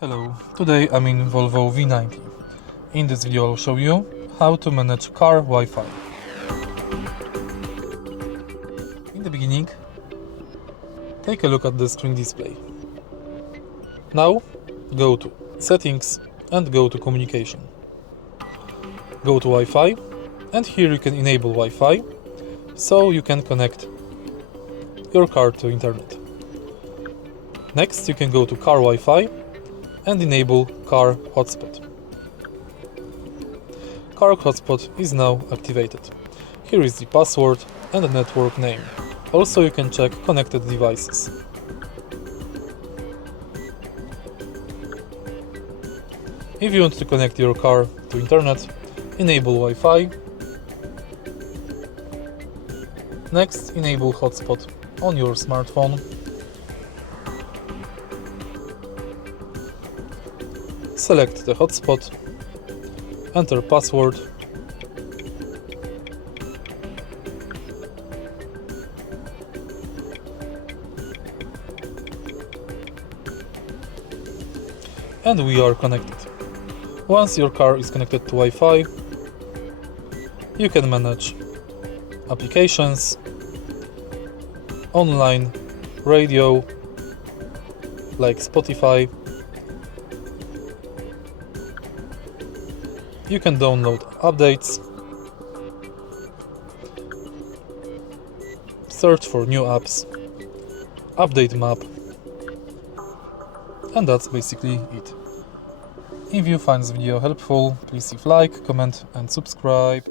Hello, today I'm in Volvo V90. In this video I'll show you how to manage car Wi-Fi. In the beginning, take a look at the screen display. Now go to Settings and go to Communication. Go to Wi-Fi and here you can enable Wi-Fi so you can connect your car to internet. Next you can go to Car Wi-Fi and enable Car Hotspot. Car Hotspot is now activated. Here is the password and the network name. Also you can check connected devices. If you want to connect your car to internet, enable Wi-Fi. Next, enable hotspot on your smartphone. Select the hotspot, enter password, and we are connected. Once your car is connected to Wi-Fi, you can manage applications, online radio like Spotify. You can download updates, search for new apps, update map, and that's basically it. If you find this video helpful, please leave like, comment and subscribe.